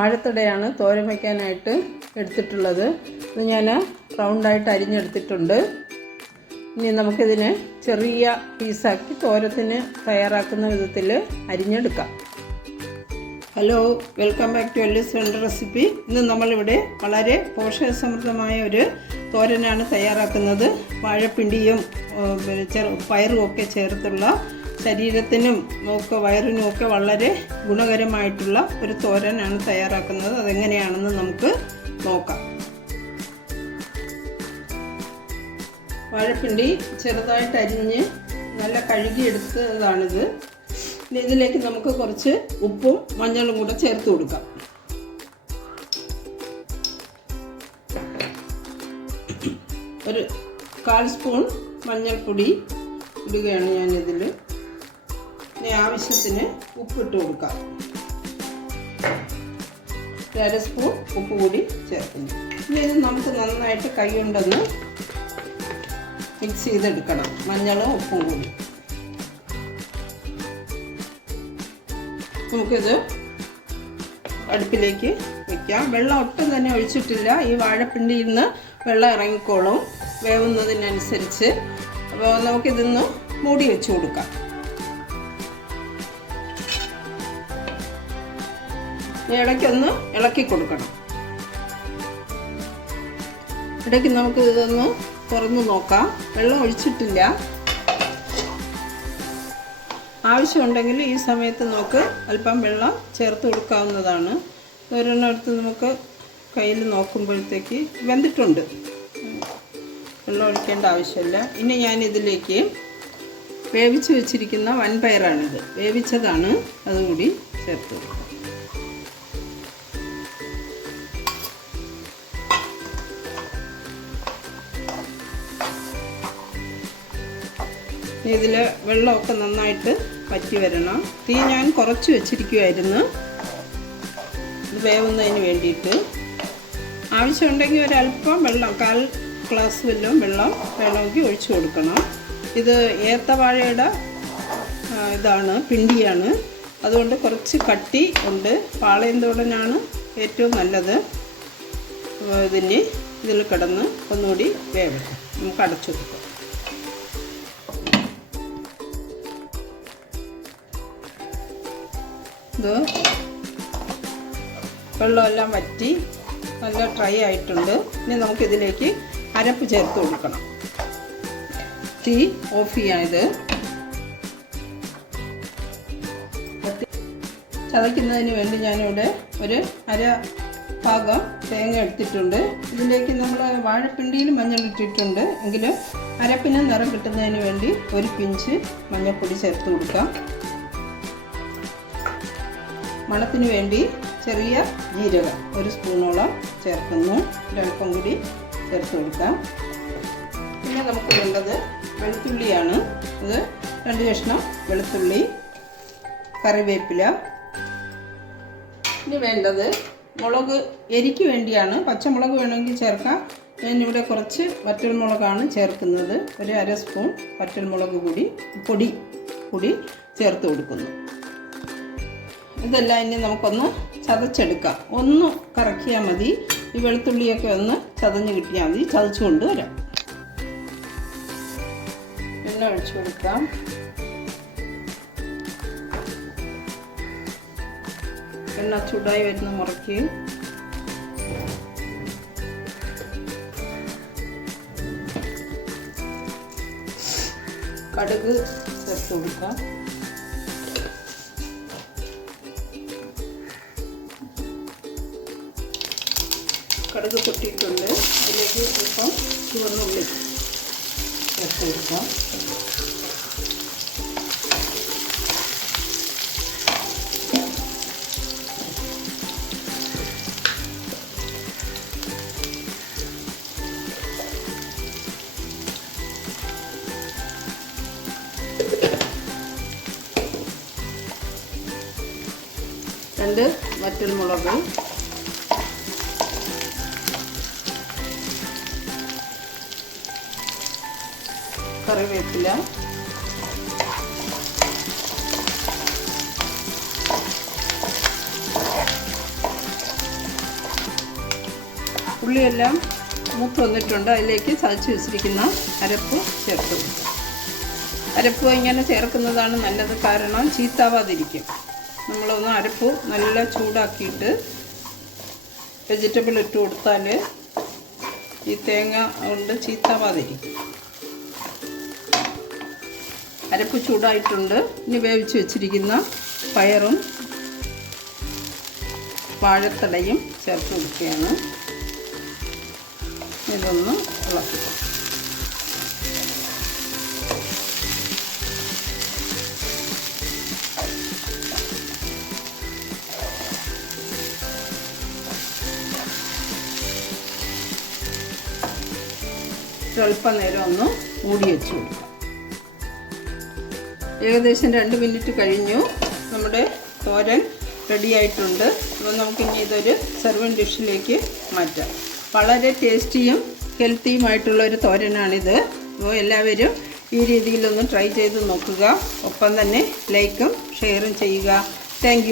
വാഴത്തടയാണ് തോരൻ വയ്ക്കാനായിട്ട് എടുത്തിട്ടുള്ളത്. ഇത് ഞാൻ റൗണ്ടായിട്ട് അരിഞ്ഞെടുത്തിട്ടുണ്ട്. ഇനി നമുക്കിതിനെ ചെറിയ പീസാക്കി തോരത്തിന് തയ്യാറാക്കുന്ന വിധത്തിൽ അരിഞ്ഞെടുക്കാം. Hello welcome back to Ellis വെണ്ട റെസിപ്പി. ഇന്ന് നമ്മളിവിടെ വളരെ പോഷകസമൃദ്ധമായ ഒരു തോരനാണ് തയ്യാറാക്കുന്നത്. വാഴപ്പിണ്ടിയും പയറും ഒക്കെ ചേർത്തുള്ള ശരീരത്തിനും ഒക്കെ വയറിനും ഒക്കെ വളരെ ഗുണകരമായിട്ടുള്ള ഒരു തോരനാണ് തയ്യാറാക്കുന്നത്. അതെങ്ങനെയാണെന്ന് നമുക്ക് നോക്കാം. വാഴപ്പിണ്ടി ചെറുതായിട്ട് അരിഞ്ഞ് നല്ല കഴുകിയെടുത്തതാണിത്. ഇതിലേക്ക് നമുക്ക് കുറച്ച് ഉപ്പും മഞ്ഞളും കൂടെ ചേർത്ത് കൊടുക്കാം. ഒരു കാൽ സ്പൂൺ മഞ്ഞൾപ്പൊടി ഇടുകയാണ് ഞാനിതിൽ ഇനി ആവശ്യത്തിന് ഉപ്പിട്ട് കൊടുക്കാം. അര സ്പൂൺ ഉപ്പ് കൂടി ചേർക്കുന്നു. ഇനി ഇത് നമുക്ക് നന്നായിട്ട് കൈ കൊണ്ടൊന്ന് മിക്സ് ചെയ്തെടുക്കണം. മഞ്ഞളും ഉപ്പും കൂടി. നമുക്കിത് അടുപ്പിലേക്ക് വെക്കാം. വെള്ളം ഒട്ടും തന്നെ ഒഴിച്ചിട്ടില്ല. ഈ വാഴപ്പിണ്ടിയിൽ നിന്ന് വെള്ളം ഇറങ്ങിക്കോളും. വേവുന്നതിനനുസരിച്ച്. അപ്പോൾ നമുക്കിതൊന്ന് മൂടി വെച്ച് കൊടുക്കാം. ഇടയ്ക്കൊന്ന് ഇളക്കി കൊടുക്കണം. ഇടയ്ക്ക് നമുക്ക് ഇതൊന്ന് തുറന്ന് നോക്കാം. വെള്ളം ഒഴിച്ചിട്ടില്ല. ആവശ്യമുണ്ടെങ്കിൽ ഈ സമയത്ത് നമുക്ക് അല്പം വെള്ളം ചേർത്ത് കൊടുക്കാവുന്നതാണ്. ഒരെണ്ണം എടുത്ത് നമുക്ക് കയ്യിൽ നോക്കുമ്പോഴത്തേക്ക് വെന്തിട്ടുണ്ട്. വെള്ളം ഒഴിക്കേണ്ട ആവശ്യമില്ല. ഇനി ഞാൻ ഇതിലേക്ക് വേവിച്ച് വെച്ചിരിക്കുന്ന വൻപയറാണിത്. വേവിച്ചതാണ് അതുകൂടി ചേർത്ത് കൊടുക്കുക ഇതിൽ വെള്ളമൊക്കെ നന്നായിട്ട് വറ്റി വരണം. തീ ഞാൻ കുറച്ച് വെച്ചിരിക്കുമായിരുന്നു ഇത് വേവുന്നതിന് വേണ്ടിയിട്ട്. ആവശ്യമുണ്ടെങ്കിൽ ഒരല്പം വെള്ളം കാൽ ഗ്ലാസ് വല്ലതും വെള്ളം വേണമെങ്കിൽ ഒഴിച്ചു കൊടുക്കണം. ഇത് ഏത്തവാഴയുടെ ഇതാണ് പിണ്ടിയാണ്. അതുകൊണ്ട് കുറച്ച് കട്ടി ഉണ്ട്. പാളയന്തോടനാണ് ഏറ്റവും നല്ലത്. ഇതിന് ഇതിൽ കിടന്ന് ഒന്നുകൂടി വേവട്ടെ. നമുക്ക് അടച്ചു കൊടുക്കാം ഇത് വെള്ളമെല്ലാം വറ്റി നല്ല ഡ്രൈ ആയിട്ടുണ്ട്. ഇനി നമുക്കിതിലേക്ക് അരപ്പ് ചേർത്ത് കൊടുക്കണം. തീ ഓഫ് ചെയ്യാണിത് ചതയ്ക്കുന്നതിന് വേണ്ടി ഞാനിവിടെ ഒരു അര ഭാഗം തേങ്ങ എടുത്തിട്ടുണ്ട്. ഇതിലേക്ക് നമ്മൾ വാഴപ്പിണ്ടിയിൽ മഞ്ഞൾ ഇട്ടിട്ടുണ്ട്. എങ്കിലും അരപ്പിന് നിറം കിട്ടുന്നതിന് വേണ്ടി ഒരു പിഞ്ച് മഞ്ഞൾപ്പൊടി ചേർത്ത് കൊടുക്കാം. മണത്തിന് വേണ്ടി ചെറിയ ജീരകം ഒരു സ്പൂണോളം ചേർക്കുന്നു. ഒരൽപ്പം കൂടി ചേർത്ത് കൊടുക്കാം. പിന്നെ നമുക്ക് വേണ്ടത് വെളുത്തുള്ളിയാണ്. അത് രണ്ട് കഷ്ണം വെളുത്തുള്ളി കറിവേപ്പില. ഇനി വേണ്ടത് മുളക് എരിക്ക് വേണ്ടിയാണ്. പച്ചമുളക് വേണമെങ്കിൽ ചേർക്കാം. ഞാനിവിടെ കുറച്ച് വറ്റൽമുളകാണ് ചേർക്കുന്നത്. ഒരു അര സ്പൂൺ വറ്റൽമുളക് കൂടി പൊടി കൂടി ചേർത്ത് കൊടുക്കുന്നു. ഇതെല്ലാം ഇനി നമുക്കൊന്ന് ചതച്ചെടുക്കാം. ഒന്ന് കറക്കിയാൽ മതി. ഈ വെളുത്തുള്ളിയൊക്കെ ഒന്ന് ചതഞ്ഞ് കിട്ടിയാൽ മതി. ചതച്ചു കൊണ്ടുവരാം. എണ്ണ ഒഴിച്ചു കൊടുക്കാം. എണ്ണ ചൂടായി വരുന്ന മുറയ്ക്ക്. കടുക് ചേർത്ത് കൊടുക്കാം. കടുക് പൊട്ടിയിട്ടുണ്ട് അതിലേക്ക് അല്പം ചുവന്നുള്ളി ചേർത്ത് കൊടുക്കാം രണ്ട് വറ്റൽമുളക് കറിവേപ്പില. ഉള്ളിയെല്ലാം മൂത്ത് വന്നിട്ടുണ്ട്. അതിലേക്ക് ചതച്ച് വെച്ചിരിക്കുന്ന അരപ്പ് ചേർത്തു. അരപ്പ് ഇങ്ങനെ ചേർക്കുന്നതാണ് നല്ലത്. കാരണം ചീത്താവാതിരിക്കും. നമ്മളൊന്ന് അരപ്പ് നല്ല ചൂടാക്കിയിട്ട് വെജിറ്റബിൾ ഇട്ട് കൊടുത്താൽ ഈ തേങ്ങ കൊണ്ട് ചീത്താവാതിരിക്കും. അരപ്പ് ചൂടായിട്ടുണ്ട്. ഇനി വേവിച്ച് വെച്ചിരിക്കുന്ന പയറും വാഴത്തടയും ചേർത്ത് കൊടുക്കുകയാണ്. ഇതൊന്ന് ഇളക്കുക സ്വല്പനേരം ഒന്ന് മൂടി വെച്ച് കൊടുക്കാം. ഏകദേശം രണ്ട് മിനിറ്റ് കഴിഞ്ഞു. നമ്മുടെ തോരൻ റെഡി ആയിട്ടുണ്ട്. അപ്പോൾ നമുക്കിനി ഇതൊരു സെർവിങ് ഡിഷിലേക്ക് മാറ്റാം. വളരെ ടേസ്റ്റിയും ഹെൽത്തിയുമായിട്ടുള്ള ഒരു തോരനാണിത്. അപ്പോൾ എല്ലാവരും ഈ രീതിയിലൊന്ന് ട്രൈ ചെയ്ത് നോക്കുക. ഒപ്പം തന്നെ ലൈക്കും ഷെയറും ചെയ്യുക. താങ്ക്